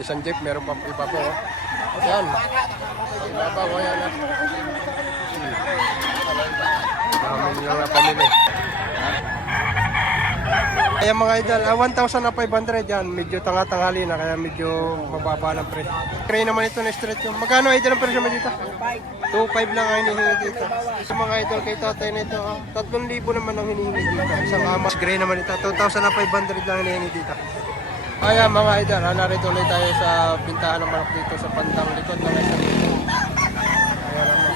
Isang jeep, meron pa iba po. Yan. Ibabaw ko yan. Maraming lang na pamili. Kaya mga idol, 1,500 yan. Medyo tanga-tanghali na, kaya medyo mababa ng presyo. Kaya naman ito na straight yung. Magkano idol ang presyo mo dito? 2,500 lang ang hinihingi dito. Sa mga idol kay tatay nito, 3,000 naman ang hinihingi dito. Isang amas gray naman ito, 2,500 lang hinihingi dito. Kaya mga idol, narito ulit tayo sa bintahan ng manok dito sa bandang likod ng SM dito. Ayan naman,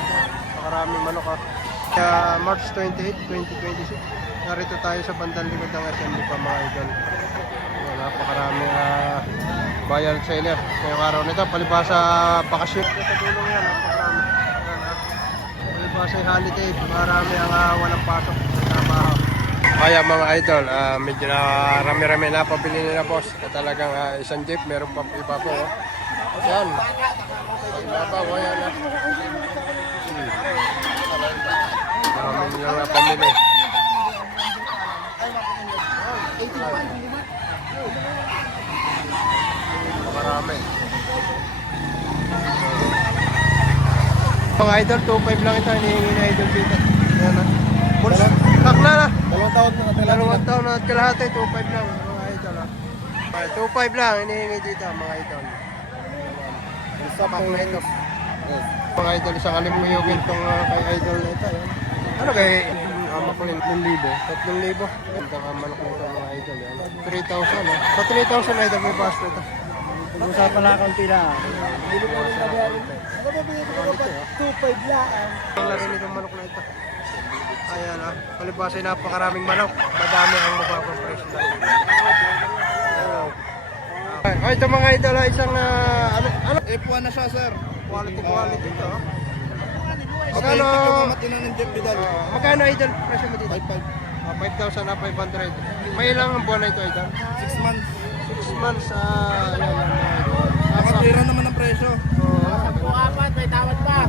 makaraming manok Kaya March 28, 2026, narito tayo sa bandang likod ng SM dito mga idol. Ayan, napakaraming bayan seller ngayong araw nito. Palibasa bakasyon. Sa dulong yan, napakarami. Palibasa holiday, marami ang walang pasok sa trabaho. Kaya mga idol, medyo na rami-rami na pabili nila boss. Talagang isang jeep, meron pa iba po. Yan. Ibabaw ko yan. Maraming lang na pamili. Marami. Mga idol, 2.5 lang ito. Hinihingi na idol dito. Yan na. Takla na. 2 taon na at kalahati, 2.5 lang mga idol. 2.5 lang hinihingi dito mga idol. Pakong na ito. Mga idol, isang alimuyugin itong kay idol na ito. Ano kay makulin? 3,000. 3,000. Ito ang manok nito mga idol. 3,000. Sa 3,000 idol may basto ito. Pag-usapan na akong pila. Hindi ko na sabihin. 2.5 lang. Ang laki nitong manok na ito. Ayan palibasa napakaraming manok. Madami ang mababang presyo na. Ito mga idol, isang ano? F1 na siya, sir. Quality ito. Magkano? Magkano? Matinan ng Jeff Vidal. Magkano idol presyo mo dito? 5.5. 5,500. May ilang buwan na ito idol? 6 months. 6 months. Nakatira naman ang presyo. Apat, may tawad pa.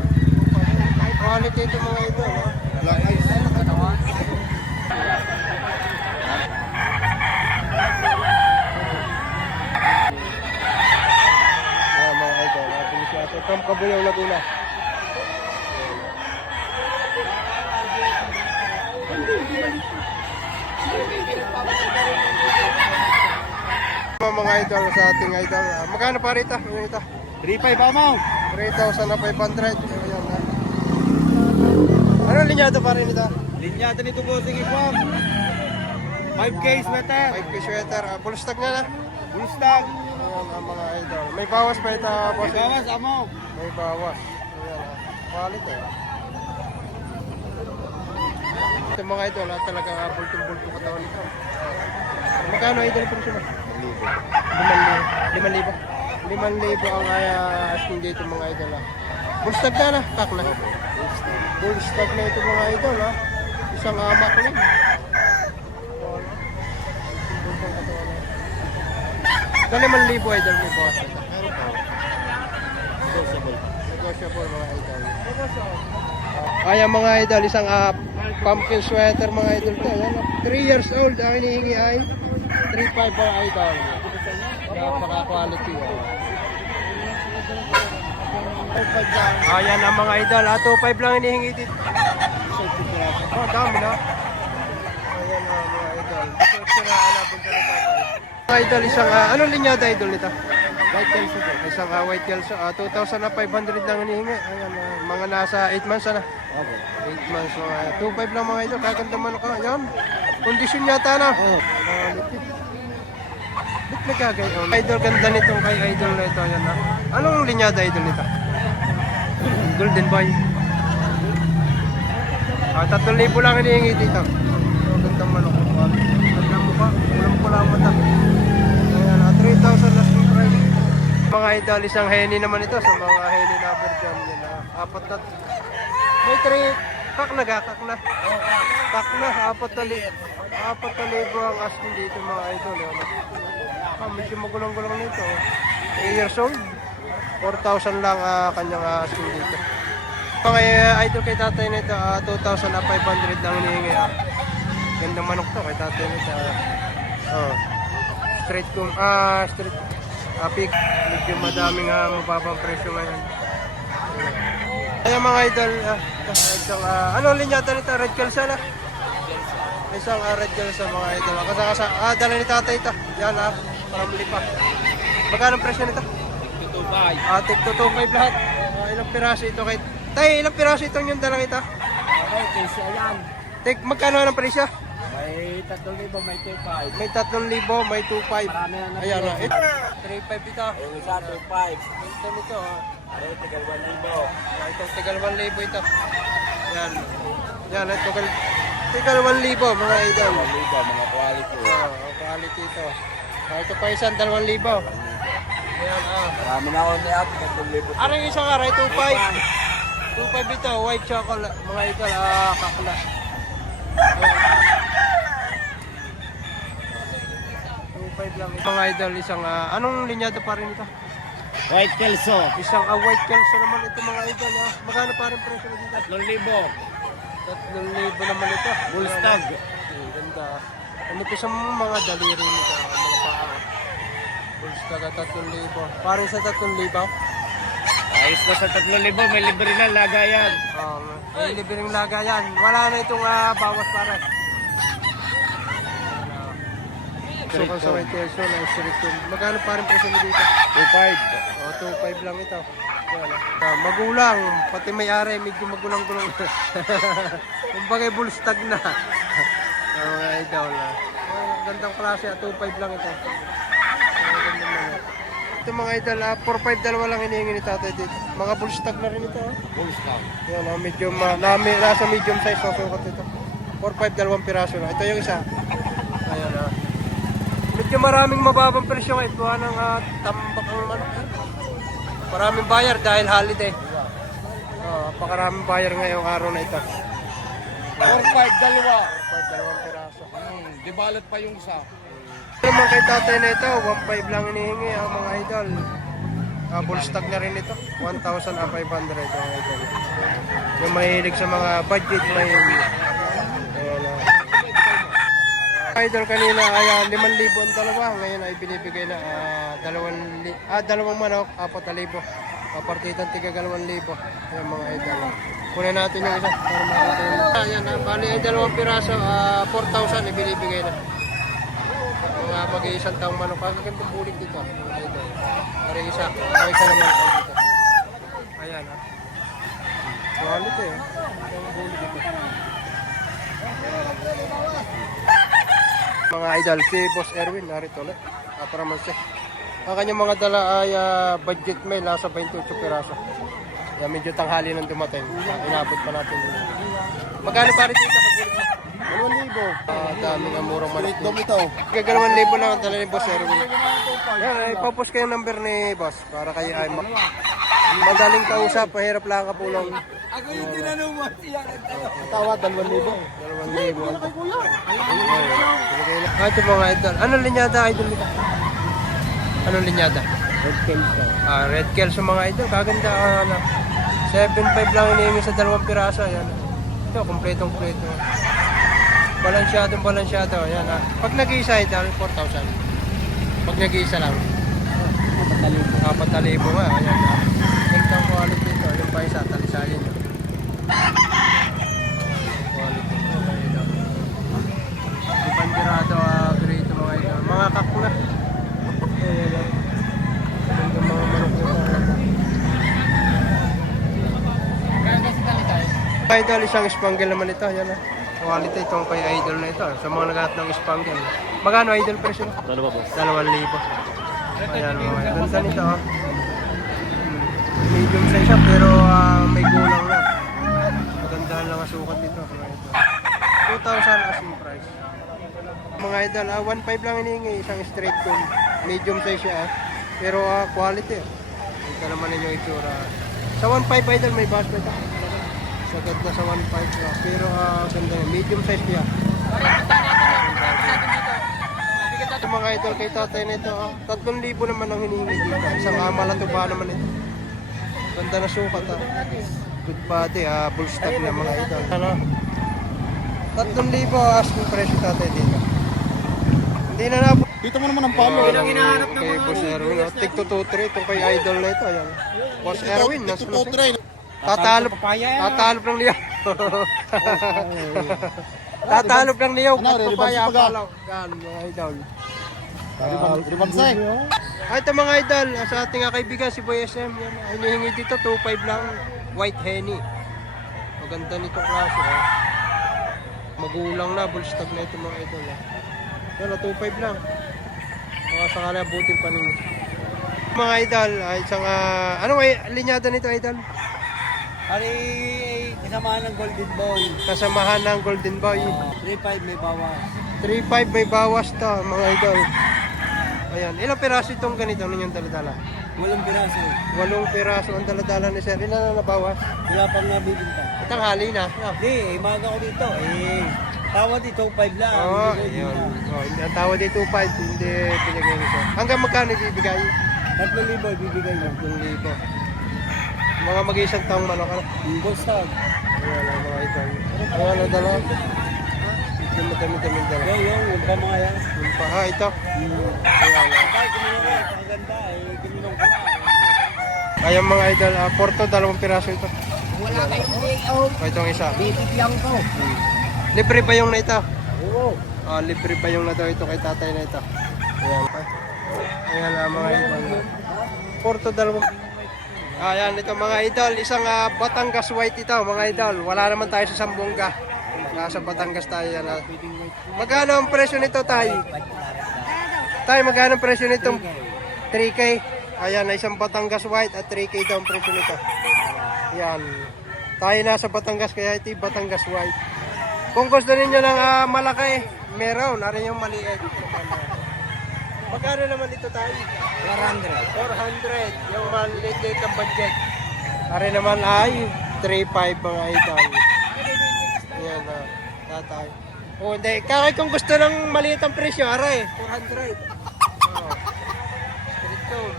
Quality ito mga idol. Black eyes. Ayan mga idol. Bilis natin. From Cabuyao, Laguna. Mga idol sa ating idol. Magkano pa rito? 3.5 pa mo. 3,500. Ayan. Ano linyado pa rin ito? Linyada nito po, sige po. 5K sweater. 5 piece sweater. Full stock na na. Full stock. Ayan ang mga idol. May bawas pa ito. Boss. Bawas, amo. May bawas. Ayan. Quality. Ito mga idol. Talagang bultong-bultong katawan nito. Magkano idol po siya? 5,000. 5,000 ang asking dito mga idol. Full stock na. Pack na. Full stock na ito mga idol. Isang maklim. Dali 5,000 idol may bawas ito. Negotiable mga idol. Ayan mga idol, isang pumpkin sweater mga idol to. 3 years old ang hinihingi ay 3,500 mga idol. Napaka-quality. Ayan ang mga idol, 2,500 lang hinihingi dito. Dami na. Ayan mga idol. Mga idol, isang anong linyada idol nito? White tail siya. Isang white tail siya. 2,500 lang hinihingi. Ayan, mga nasa 8 months na. Okay. 8 months mga 2,500 lang mga idol. Kaganda manok ka. Ayan. Kondisyon yata na. Quality. Ba't nagkagayon? Idol, ganda nitong kay idol na ito. Ayan, anong linyada idol nito? Golden boy. 3,000 lang hinihingi dito. Ganda manok. Ganda mo ba? Pulang-pula ang mata. Ayan, 3,000 last price. Mga idol, isang henny naman ito sa mga henny lover dyan. Yan, apat na. May 3. Kak na. Kak na, 4,000 ang asking dito mga idol. Medyo magulang-gulang nito. 3 years old. 4,000 lang kanyang asking dito. Mga idol kay tatay nito, 2,500 lang hinihingi. Ganda manok to kay tatay nito. Straight Apig. Medyo madaming mababang presyo ngayon. Kaya mga idol, ano linyata nito? Red Kelsa na? Isang red Kelsa mga idol. Dala ni tatay ito. Yan paramli pa. Magkano ang presyo nito? Tig to 2.5 lahat. Ilang piraso ito kay... Tay, ilang piraso itong yung dalang ito? Okay, kasi ayan. Tig, magkano ang presyo? May 3,000, may 2,500. May 3,000, may 2.5. Marami na Ayan na. 3.5 ito. Yung isa, 2,500. Ito nito. Ay, tigal 1,000. Ito, tigal 1,000 ito. Yan. Yan, ito. Tigal 1,000 mga idol. 1,000, mga quality. Quality ito. Ito pa isang 2,000. Ayan, Marami na ako na ako, 3,000. Ano yung isang aray? 2.5. 2.5 ito. White chocolate. Mga idol, kakla. Lang. Mga idol, isang anong linyado pa rin ito? White Kelso, Isang white kelso naman ito mga idol. Magkano pa rin presyo mo dito? 3,000. 3,000 naman ito. Bullstag. Ganda. Ano ito sa mga daliri nito? Mga paa. Bullstag at 3,000. Parang sa 3,000. Ayos na sa 3,000, may libre na lagayan. May libreng lagayan. Wala na itong bawas para. So, kung sa white kelso na street yun. Magkano pa rin presyo mo dito? 2,500. 2.5 lang ito. Magulang, pati may-ari, medyo magulang-gulang. Kumbaga bullstag na. Mga idol. Gandang klase, 2.5 lang ito. Ito mga idol, 4.5 dalawa lang hinihingi ni tatay dito. Mga bullstag na rin ito. Bullstag. Yan, medyo nasa medium size, susukat ito. 4.5 dalawang piraso lang. Ito yung isa. Ayan. Medyo maraming mababang presyo ngayon. Buwan ng tambak ang maraming buyer dahil holiday. Pakaraming buyer ngayong araw na ito. 4,500, dalawa. 4.5 dalawang piraso. Di balat pa yung isa. Naman kay tatay na ito, 1.5 lang hinihingi mga idol. Bullstag na rin ito, 1,500 mga idol. Yung mahilig sa mga budget, mahilig. Idol kanina ay 5,000 ang dalawa, ngayon ay binibigay na 2 manok, 4,000. Papartitan tiga 2,000. Ayan mga idol. Kunin natin yung isa para makita yun. Ayan, bali ay 2 piraso, 4,000 ibinibigay na. Mga mag-iisang taong manok, kagagandang bulik dito. Idol. Para isa naman dito. Ayan quality ang bulik dito. Mga idol, si Boss Erwin, narito ulit. Para man siya. Ang kanyang mga dala ay budget mail, nasa 28 piraso. Yan, medyo tanghali nang dumating. Inabot pa natin dito. Magkano pa rin dito sa bulit mo? 2,000. Daming ang murang manok. ito. 2,000 lang ang dala ni Boss Erwin. Yan, ipapost kayo ng number ni Boss para kayo ay madaling kausap, mahirap lang kapulong. Ako yung tinanong mo siya. Tawa, 2,000. 2,000. Ito mga idol. Anong linyada idol nito? Anong linyada? Red Kelso. Red Kelso mga idol. Kaganda 7.5 lang hinihingi sa 2 piraso. Ayan. Ito, kompletong-kompleto. Balansyado. Ayan. Pag nag-iisa idol, 4,000. Pag nag-iisa lang. 4,000 nga. Ayan. Gandang quality ito. Yung pa isa, talisayin. Quality. Okay ito. Si Pandirado, grade mga idol. Mga kakula. Ayan. Gandang mga manok nito. Idol, isang spangle naman ito. Yan quality itong kay idol na ito. Sa mga naghahanap ng spangle. Magkano idol presyo? 2,000. 2,000. Ayan mga idol. Ganda nito. Medium size siya pero may gulang na. Magandaan lang ang sukat nito. 2,000 asking price. Mga idol, 1.5 lang hinihingi. Isang straight comb. Medium size siya. Pero quality. Ito naman yung itsura. Sa 1.5 idol may bass pa ito. Sagad na sa 1.5 pero ganda niya. Medium size niya. Ito mga idol kay tatay nito 3,000 naman ang hinihingi dito. Isang malatuba naman ito. Ganda na sukat good body bullstag na mga idol. 3,000 asking presyo tatay dito. Hindi na Dito mo naman ang palo. Yun ang hinahanap ng mga Boss Erwin. Tig to 2-3 itong kay idol na ito. Ayan. Boss Erwin. Nasa na siya? Tatalop ng liyaw. Tatalop ng liyaw. Ano, At papaya re-rebansi pa pala. Yan, mga idol. Ribansay. Ay, ito mga idol, sa ating kaibigan si Boy SM, yan, hinihingi dito 2.5 lang, white henny. Maganda nitong klase, oh. Magulang na, bullstag na ito mga idol. Yan, 2.5 lang. Mga sakala, butin pa ninyo. Mga idol, ay isang, anong linyada nito idol? Ari, kasamahan ng Golden Boy. Kasamahan ng Golden Boy. 3.5 may bawas. 3.5 may bawas to, mga idol. Ayan, ilang piraso itong ganito ninyong daladala? 8 piraso. 8 piraso ang daladala ni Sir. Ilan na nabawas? Wala pang nabibinta. Itang hali na. Hindi, maga ko dito. Tawad dito, 5 lang. Oo, ayun. Oh, ang tawad dito 5, hindi binigay nito. Hanggang magkano ibibigay? 3,000 bibigay mo. 3,000. Mga mag-isang taong manok. Bustag. Ayan ang mga ito. Ayan ang dala. Yung madami-dami dala. Yung pa mga yan. Yung pa, ito. Ayan. Ay, gumulong ko. Ang ganda. Gumulong ko na. Ayan mga idol, Porto, 2 piraso ito. Wala kayong layout. Itong isa. Bibigyan ko. Libre ba yung na ito? Oo. Libre ba yung na daw ito kay tatay na ito? Ayan. Ayan ang mga idol. Porto, 2. Ayan, ito mga idol, isang Batangas white ito mga idol. Wala naman tayo sa Sambuanga. Nasa Batangas tayo yan. Magkano ang presyo nito tayo? Tayo, magkano ang presyo nito? 3K. Ayan, isang Batangas white at 3K daw ang presyo nito. Ayan. Tayo nasa Batangas kaya ito yung Batangas white. Kung gusto ninyo ng malaki, meron. Narin yung maliit. Magkano naman ito tayo? 400. Yung maliit ang budget. Ari naman ay 3.5 mga idol. Ayan na. Tatay. O hindi. Kakay kung gusto ng maliit ang presyo, aray. 400. Oh. Ito.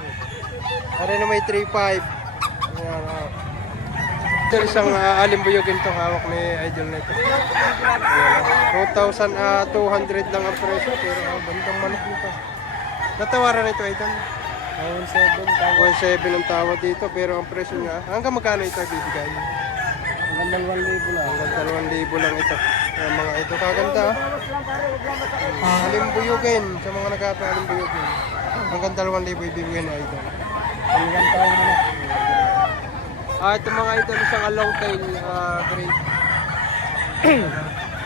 Ari na may 3.5. Ayan na. Ito isang alimbuyogin itong hawak ni idol na ito. Ayan. 2,200 lang ang presyo. Pero bandang manok nito. Natawaran ito idol. 1.7 ang tawad dito pero ang presyo niya hanggang magkano ito bibigay? Hanggang 2,000 lang. Hanggang 2,000 lang ito. Ayan, mga ito kaganda. Alimbuyugin sa mga nagkapa-alimbuyugin. Hanggang 2,000 ibibigay na ito. Hanggang taon na. Ito mga ito isang long tail grade.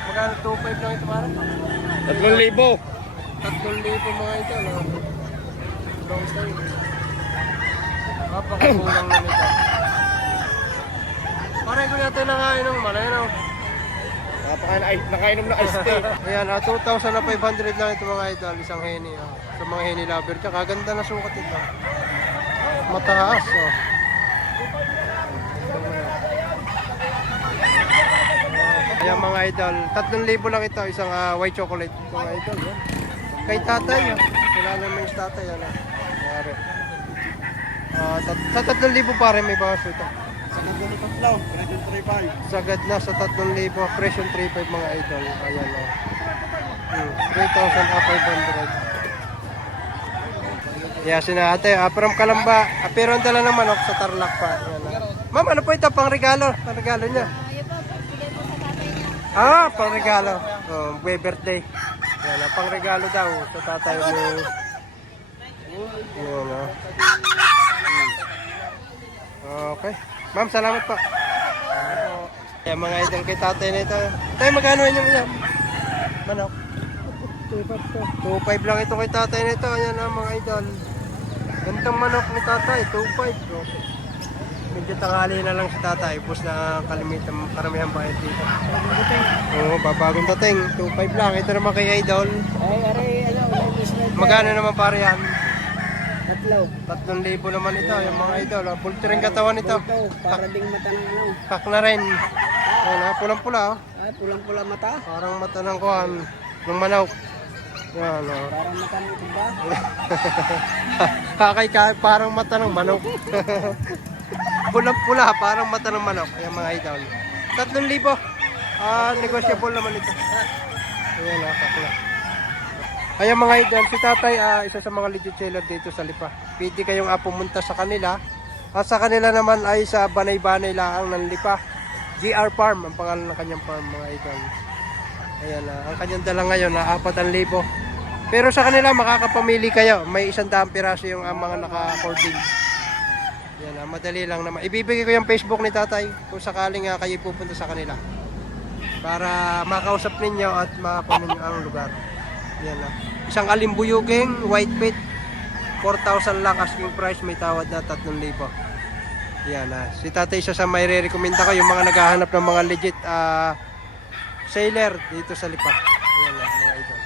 Magkano 2.5 lang ito para? 3,000. 3,000 mga ito. Long tail. Napakakulang na nito. Pare ko natin nakainom malay no. Nakainom na ice tea. Ayan, 2,500 lang ito mga idol, isang henny. Sa mga henny lover, tsaka ganda na sukat ito. Mataas, oh. Ayan mga idol, 3,000 lang ito, isang white chocolate. Mga idol, yan. Kay tatay, kilala mo yung tatay, ano. Yari. Sa 3,000 pare may bawas ito. Sa libo na tatlaw, presyo 3.5. Sagad na sa 3,000, presyo 3,500 mga idol. Ayan o. 3,500. Yasin na ate, from Kalamba. Pero ang dala ng manok sa Tarlac pa. Ayan, ma'am, ano po ito? Pang regalo. Pang regalo niya. Pang regalo. May birthday. Ayan, pang regalo daw sa tatay mo. Ayan o. Okay. Ma'am, salamat po. Ayan mga idol kay tatay na ito. Tayo, magkano yung yan? Manok? 2.5 lang ito kay tatay na ito. Ayan na mga idol. Gantang manok ni tatay, 2.5. Okay. Medyo tanghali na lang si tatay. Bus na kalimitan, karamihan bayad dito. Oo, babagong dating. 2.5 lang. Ito naman kay idol. Magkano naman pare yan? 3,000 naman ito, yung mga idol. Bulto rin katawan ito. Para ding mata ng ano. Kak na rin. Ayan, pulang-pula. Ay, pulang-pula mata. Parang mata ng kuhan. Ng manok. Yan, Parang mata ng iba. Kakay parang mata ng manok. Pulang-pula, parang mata ng manok. Ayan mga idol. 3,000. Negotiable naman ito. Ayan, kakla. Ayan mga idol, si tatay, isa sa mga legit seller dito sa Lipa. Pwede kayong pumunta sa kanila. At sa kanila naman ay sa Banay-Banay laang ng Lipa. GR Farm, ang pangalan ng kanyang farm mga idol. Ayan, ang kanyang dala ngayon na 4,000. Pero sa kanila makakapamili kayo. May 100 piraso yung mga naka-cording. Yan, madali lang naman. Ibibigay ko yung Facebook ni tatay kung sakaling kayo pupunta sa kanila. Para makausap ninyo at makapanin ninyo ang lugar. Yan na. Isang alimbuyuging white pit. 4,000 lang asking price. May tawad na 3,000. Yan na. Si tatay isa sa may re-recommenda ko yung mga naghahanap ng mga legit seller dito sa Lipa. Yan na mga idol.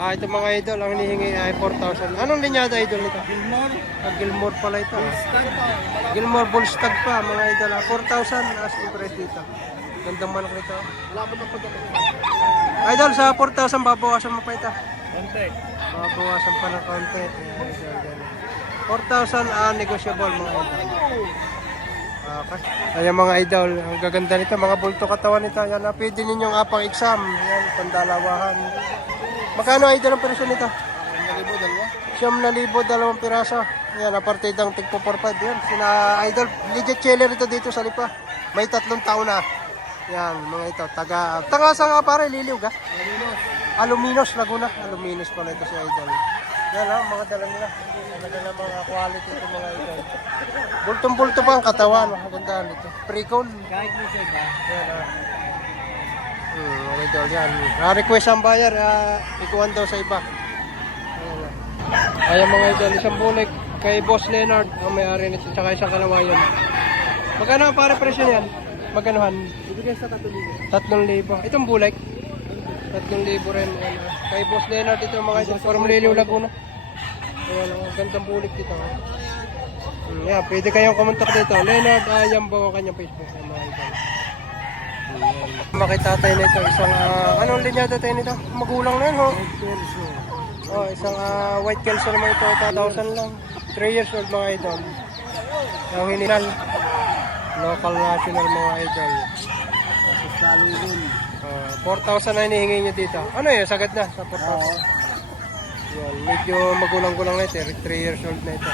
Ito mga idol, ang hinihingi ay 4,000. Anong linyada idol nito? Gilmore. Gilmore pala ito. Stag pa. Gilmore Bullstag pa mga idol. 4,000 as impress dito. Gandang manok nito. Wala mo na pagdating. Idol, sa 4,000 babawasan mo pa ito. Konti. Babawasan pa ng konti. Ayan, idol. 4,000 negotiable mga idol. Okay. Ayan mga idol, ang gaganda nito, mga bulto katawan nito. Yan, pwede ninyong apang exam. Ayan, pandalawahan. Magkano idol ang presyo nito? 9,000, dalawang piraso. Yan, apartidang tigpo 4,500. Yan, sina idol, legit seller ito dito sa Lipa. May 3 taon na. Yan, mga ito, taga sa nga pare, Liliw ga? Aluminos, Laguna. Aluminos pala ito si idol. Yan mga dala nila. Talaga na mga quality ito mga idol. Bultong-bulto pa ang katawan. Maganda nito. Pre-con. Kahit mo siya ba? Yan mga idol yan. Request ang bayar, ikuhan daw sa iba. Ayan mga idol, isang bulik kay Boss Leonard ang may-ari nito, saka isang kalawayan. Magkano ang pare presyo niyan? Magkanohan? Ibigay sa 3,000. 3,000. Itong bulik? 3,000 rin. Kay Boss Leonard ito mga idol, from Liliw, Laguna. Ayan, ang gandang bulik dito. Yeah, pwede kayong kumontak dito. Leonard Yambo ang kanyang Facebook mga idol. Makitatay na ito, isang anong linyada tayo nito? Magulang na yun ho. Isang white kelso naman ito, 2,000 lang. 3 years old mga idol. Ang hininal. Local national mga idol. 4,000 na hinihingi nyo dito. Ano yun? Sagad na sa 4,000. Yan, medyo magulang-gulang na ito. 3 years old na ito.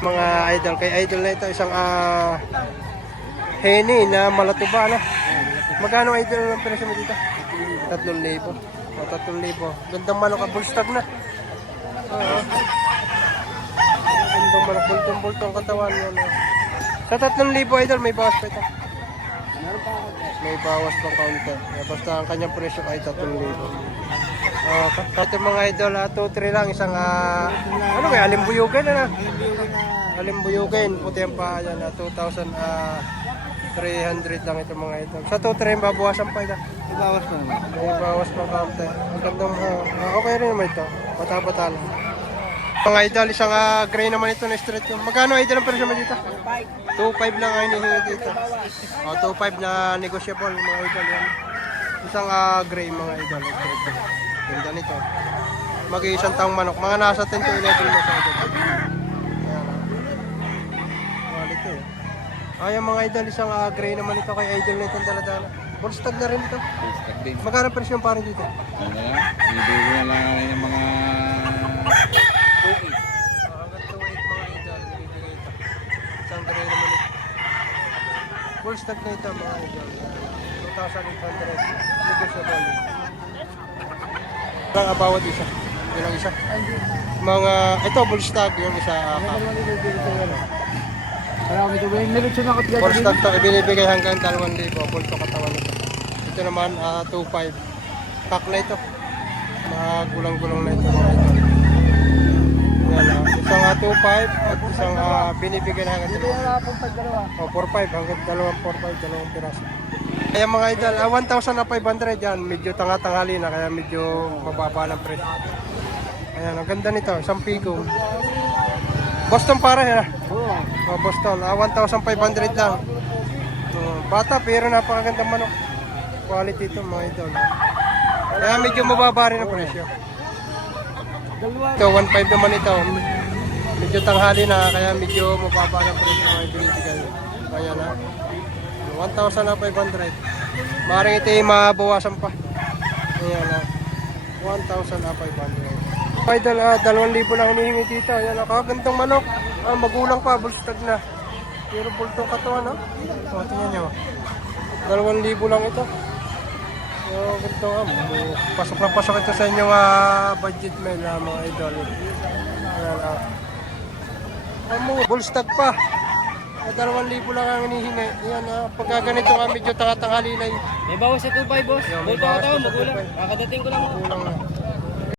Mga idol. Kay idol na ito, isang Henny na malatuba na. Magkano idol ang presyo mo dito? 3,000. 3,000. Gandang manok, bullstag na. Gandang manok, bultong-bultong ang katawan mo. Sa 3,000 idol, may bawas pa ito. May bawas pang kaunti. Basta ang kanyang presyo ay 3,000. Ito mga idol, 2-3 lang. Isang, ano may alimbuyugin na. Alimbuyugin, puti ang pa, yan, 2,300 lang ito mga idol. Sa 2-3, babawasan pa ito. Ibawas pa naman. May bawas pa kaunti. Ang gandang, okay rin naman ito. Bata-bata lang. Mga idol, isang gray naman ito na straight yung. Magkano idol ang presyo mo dito? 2,500 lang ang hinihingi dito. 2,500 na negotiable mga idol yan. Isang gray mga idol. Ganda nito. Mag-iisang taong manok. Mga nasa 10 to 11 mo sa idol. Ayan. Quality eh. Ayan mga idol, isang gray naman ito kay idol na itong daladala. Bullstag na rin ito. Stag din. Magkano ang presyo parang dito? Ano na lang? Ibigay na lang namin yung mga... Hanggang 2,800 mga idol. Bibigay ito. Isang gray naman ito. Bullstag na ito mga idol. 2,800. Negotiable. Parang abawad isa. Yun ang isa. Mga, ito bullstag yung isa. Marami ito. Nilutsyon ako tiga. Bullstag to, ibinibigay hanggang 2,000. Bulto katawan ito. Ito naman, 2,500. Pack na ito. Mga gulang-gulang na ito mga idol. Yan, isang 2,500 at isang binibigay na hanggang 2,000. Wala pong tag-dalawa. 4,500 hanggang 2,400, dalawang piraso. Kaya mga idol, 1,500 yan. Medyo tanga-tanghali na, kaya medyo mababa ng presyo. Ayan, ang ganda nito, isang pigo. Boston para yan. Boston, 1,500 lang. Bata, pero napakagandang manok. Quality ito mga idol. Kaya medyo mababa rin ang presyo. Ito, 1,500 naman ito. Medyo tanghali na, kaya medyo mababa ng presyo mga binibigay. Ayan na. 1,500. Maaaring ito ay mabawasan pa. Ayan na. 1,500. Idol, 2,000 lang hinihingi dito. Ayan, nakagandang manok. Magulang pa, bullstag na. Pero bultong katawan, no? O, tingnan nyo. 2,000 lang ito. So, ganito pasok na pasok ito sa inyong budget mail, mga idol. Ayan, bullstag pa. 2,000 lang ang hinihingi. Ayan, pagka ganito medyo tanghali na yun. May bawas sa 2.5 boss. May Bulto bawas ako, sa magulang. 2.5. Kakadating ko lang. Magulang na.